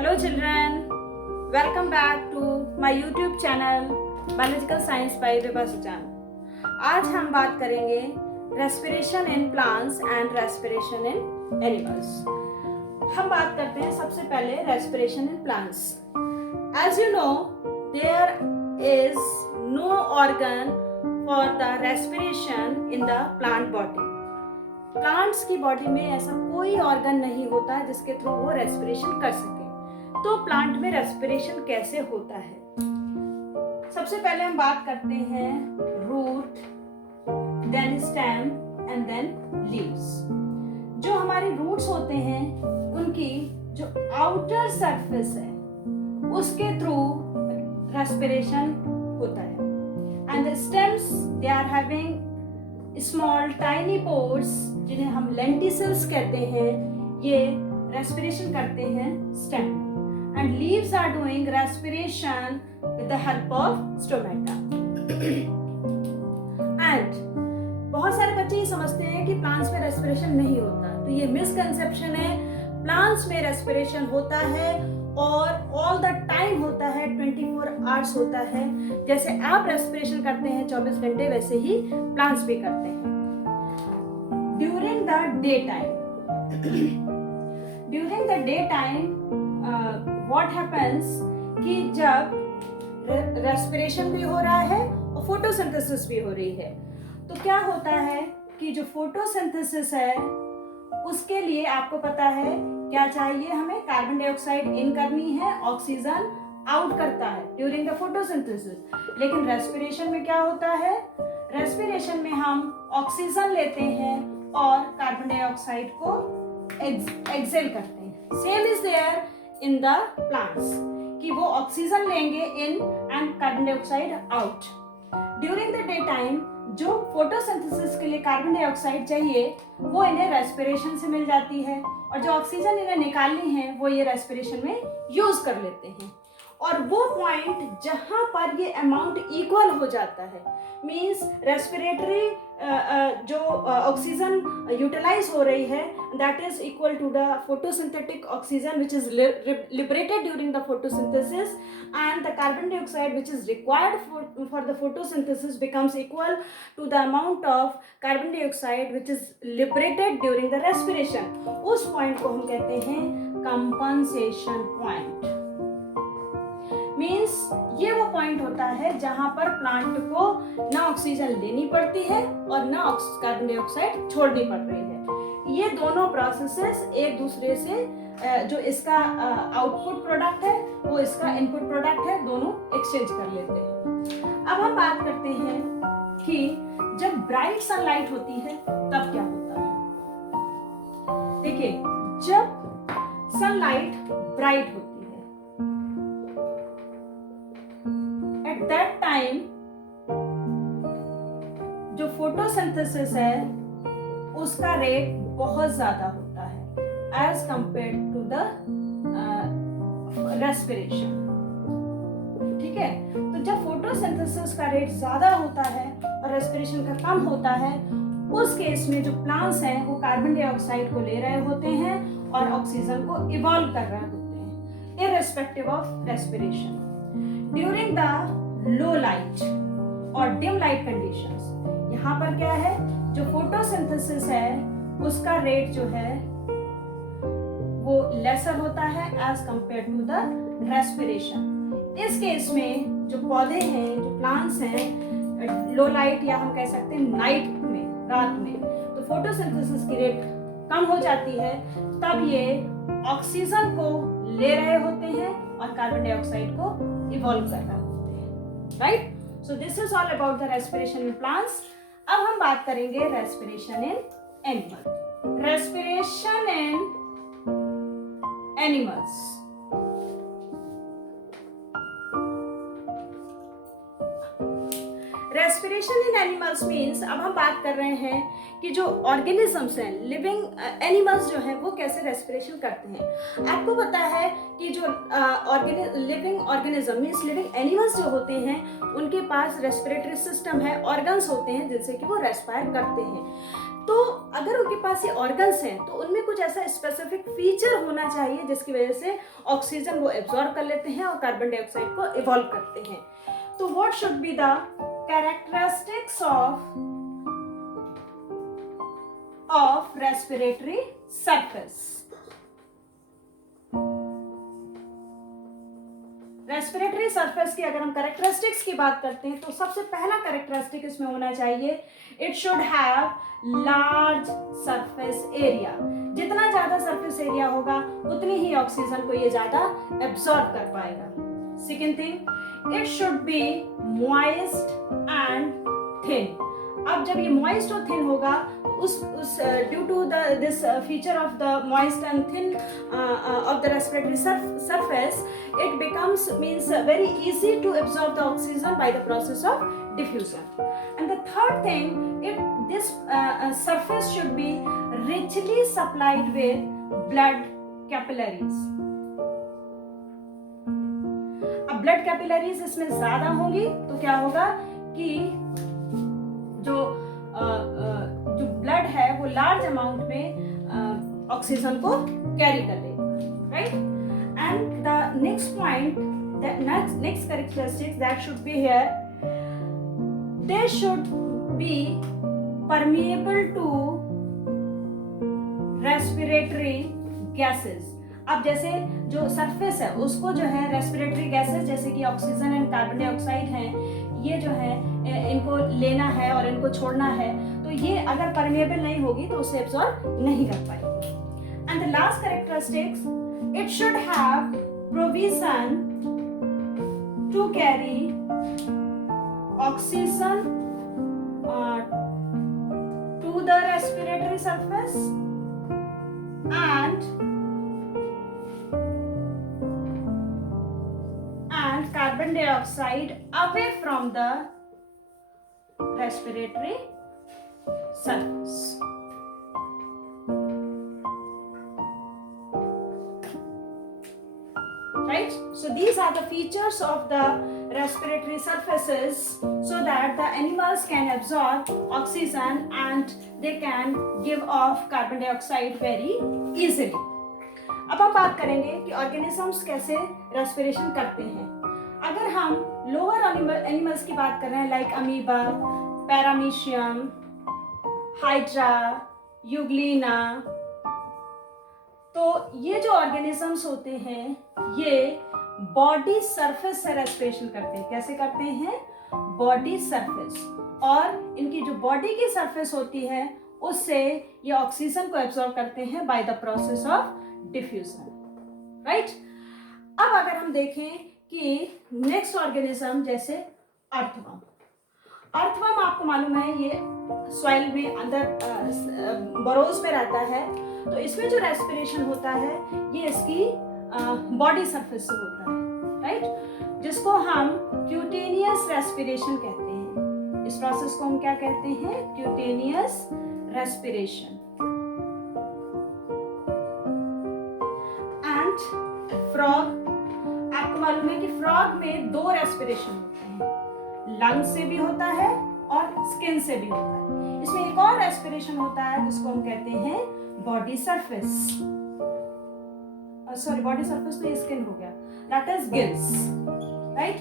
Hello children, welcome back to my YouTube channel Biological Science by Vibha Sujan. आज हम बात करेंगे respiration in plants and respiration in animals. हम बात करते हैं सबसे पहले respiration in plants. As you know there is no organ for the respiration in the plant body. Plants की बॉडी में ऐसा कोई ऑर्गन नहीं होता है जिसके थ्रू वो रेस्पिरेशन कर सके। तो प्लांट में रेस्पिरेशन कैसे होता है? सबसे पहले हम बात करते हैं root, then stem and then leaves. जो हमारी रूट्स होते हैं उनकी जो आउटर सरफेस है उसके थ्रू रेस्पिरेशन होता है। And the stems they are having small tiny pores जिन्हें हम लेंटिसल्स कहते हैं, ये रेस्पिरेशन करते हैं stem. And leaves are doing respiration with the help of stomata. एंड बहुत सारे बच्चे ये समझते हैं कि प्लांट्स में रेस्पिरेशन नहीं होता, तो ये मिसकंसेप्शन है। प्लांट्स में रेस्पिरेशन होता है और ऑल द टाइम होता है, 24 आवर्स होता है। जैसे आप रेस्पिरेशन करते हैं 24 घंटे, वैसे ही प्लांट्स भी करते हैं। During the day time what happens कि जब रेस्पिरेशन भी हो रहा है और फोटोसिंथेसिस भी हो रही है, तो क्या होता है कि जो फोटोसिंथेसिस है उसके लिए आपको पता है क्या चाहिए, हमें कार्बन डाइऑक्साइड इन करनी है, ऑक्सीजन आउट करता है ड्यूरिंग द फोटोसिंथेसिस। लेकिन रेस्पिरेशन में क्या होता है? रेस्पिरेशन में हम ऑक्सीजन लेते हैं और कार्बन डाइऑक्साइड को एक्सेल करते हैं। Same is there in the plants कि वो ऑक्सीजन लेंगे in and carbon dioxide out. During the day time जो फोटोसिंथेसिस के लिए कार्बन डाइऑक्साइड चाहिए वो इन्हें रेस्पिरेशन से मिल जाती है, और जो ऑक्सीजन इन्हें निकालनी है वो ये रेस्पिरेशन में यूज कर लेते हैं। और वो पॉइंट जहां पर ये अमाउंट इक्वल हो जाता है, मींस रेस्पिरेटरी जो ऑक्सीजन यूटिलाइज हो रही है that is equal to the photosynthetic oxygen which is liberated during the photosynthesis, and the carbon dioxide which is required for the photosynthesis becomes equal to the amount of carbon dioxide which is liberated during the respiration। उस point को हम कहते हैं compensation point. Means ये वो point होता है जहां पर प्लांट को ना ऑक्सीजन लेनी पड़ती है और ना कार्बन डाइऑक्साइड छोड़नी पड़ रही है। ये दोनों प्रोसेसेस एक दूसरे से जो इसका आउटपुट प्रोडक्ट है वो इसका इनपुट प्रोडक्ट है, दोनों एक्सचेंज कर लेते हैं। अब हम बात करते हैं कि जब ब्राइट सनलाइट होती है तब क्या होता है। देखिए, जब सनलाइट ब्राइट होती है एट दैट टाइम जो फोटोसिंथेसिस है उसका रेट बहुत ज्यादा होता है as compare to the respiration. ठीक है, तो जब फोटोसिंथेसिस का रेट ज्यादा होता है और रेस्पिरेशन का कम होता है, उस केस में जो प्लांट्स हैं वो कार्बन डाइऑक्साइड को ले रहे होते हैं और ऑक्सीजन को इवॉल्व कर रहे होते हैं irrespective of respiration. During the low light और डिम लाइट कंडीशंस, यहाँ पर क्या है, जो फोटोसिंथेसिस है उसका रेट जो है वो लेसर होता है as compare to the respiration. इस केस में जो पौधे हैं, जो प्लांट्स हैं, लो लाइट या हम कह सकते हैं नाइट में, रात में, तो फोटोसिंथेसिस की रेट कम हो जाती है, तब ये ऑक्सीजन को ले रहे होते हैं और कार्बन डाइऑक्साइड को इवॉल्व कर रहे होते हैं। Right, so this is all about the respiration in plants. अब हम बात करेंगे respiration in animal. Respiration in animals, respiration in animals means अब हम बात कर रहे हैं कि जो ऑर्गेनिजम्स हैं, लिविंग एनिमल्स जो हैं वो कैसे रेस्पिरेशन करते हैं। आपको पता है कि जो living organism means living animals जो होते हैं उनके पास रेस्पिरेटरी सिस्टम है, ऑर्गन्स होते हैं जिनसे कि वो रेस्पायर करते हैं। तो अगर उनके पास ये ऑर्गन्स हैं तो उनमें कुछ ऐसा स्पेसिफिक फीचर होना चाहिए जिसकी वजह से ऑक्सीजन वो एब्जॉर्ब कर लेते हैं और कार्बन डाइऑक्साइड को इवॉल्व करते हैं। तो what should be the characteristics of respiratory surface. Respiratory surface की अगर हम कैरेक्टरिस्टिक्स की बात करते हैं तो सबसे पहला कैरेक्टरिस्टिक इसमें होना चाहिए, it should have large surface area. जितना ज्यादा सरफेस एरिया होगा उतनी ही ऑक्सीजन को ये ज्यादा एब्जॉर्ब कर पाएगा। Second thing, it should be moist and thin. अब जब ये मॉइस्ट और थिन होगा उस due to this feature of the moist and thin of the respiratory surface, it becomes means very easy to absorb the oxygen by the process of diffusion. And the third thing, this surface should be richly supplied with blood capillaries. अब blood capillaries इसमें ज्यादा होंगी तो क्या होगा कि जो blood है वो लार्ज अमाउंट में ऑक्सीजन को कैरी कर लेगा, right. And the next point, the next characteristics that should be here, they should be permeable to respiratory gases. अब जैसे जो सरफेस है उसको जो है रेस्पिरेटरी गैसेस जैसे कि ऑक्सीजन एंड कार्बन डाइऑक्साइड हैं, ये जो है इनको लेना है और इनको छोड़ना है, तो ये अगर परमिएबल नहीं होगी तो उसे एब्जॉर्ब नहीं कर पाएगी। And the last characteristics, it should have provision to carry oxygen to the respiratory surface and carbon dioxide away from the respiratory surface. Right? So these are the features of the respiratory surfaces so that the animals can absorb oxygen and they can give off carbon dioxide very easily. अब हम बात करेंगे कि organisms कैसे respiration करते हैं। अगर हम लोअर एनिमल्स की बात कर रहे हैं like amoeba, paramecium, hydra, Euglena, तो ये जो ऑर्गेनिजम्स होते हैं ये बॉडी सरफेस से रेस्पिरेशन करते हैं। कैसे करते हैं? Body surface. और इनकी जो बॉडी की सरफेस होती है उससे ये ऑक्सीजन को एब्जॉर्ब करते हैं by the process of diffusion, right. अब अगर हम देखें कि नेक्स्ट ऑर्गेनिज्म जैसे अर्थवर्म, अर्थवर्म आपको मालूम है ये सॉइल में अंदर बरोज में रहता है, तो इसमें जो रेस्पिरेशन होता है ये इसकी बॉडी सरफेस से होता है, राइट, जिसको हम क्यूटेनियस रेस्पिरेशन कहते हैं। इस प्रोसेस को हम क्या कहते हैं? Cutaneous respiration. एंड फ्रॉग, आपको मालूम है कि फ्रॉग में दो रेस्पिरेशन होते हैं, लंग से भी होता है और स्किन से भी होता है। इसमें एक और रेस्पिरेशन होता है जिसको हम कहते हैं body surface, sorry body surface तो ये स्किन हो गया, दैट इज गिल्स, राइट।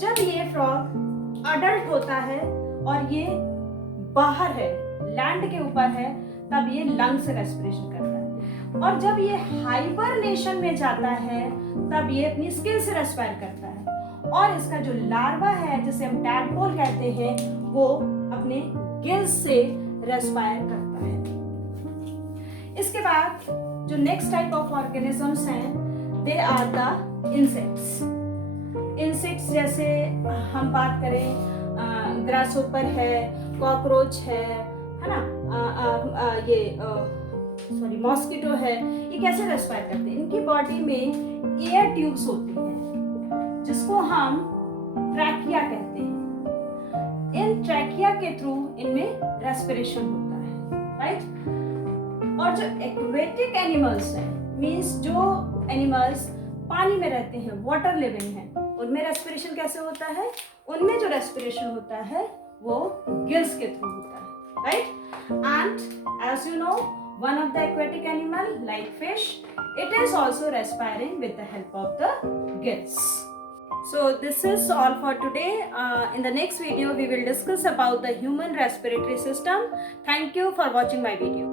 जब ये फ्रॉग अडल्ट होता है और ये बाहर है, लैंड के ऊपर है, तब ये लंग से रेस्पिरेशन करता है। और जब ये हाइबरनेशन में जाता है तब ये अपनी स्किन से रेस्पायर करता है। और इसका जो लार्वा है जिसे हम टैडपोल कहते हैं वो अपने गिल्स से रेस्पायर करता है। इसके बाद जो नेक्स्ट टाइप ऑफ ऑर्गेनिजम्स हैं they are the insects. Insects जैसे हम बात करें ग्रासहोपर है, कॉकरोच है ना, सॉरी मॉस्किटो है, ये कैसे रेस्पायर करते हैं? इनकी बॉडी में एयर ट्यूब्स होती हैं जिसको हम ट्रैकिया कहते हैं। इन ट्रैकिया के थ्रू इनमें रेस्पिरेशन होता है, राइट। और जो एक्वेटिक एनिमल्स हैं, मींस जो एनिमल्स पानी में रहते हैं, वाटर लिविंग हैं, उनमें रेस्पिरेशन कैसे होता है? उनमें जो रेस्पिरेशन होता है वो गिल्स के थ्रू होता है, right? And as you know, one of the aquatic animal like fish, it is also respiring with the help of the gills. So this is all for today. In the next video we will discuss about the human respiratory system. Thank you for watching my video.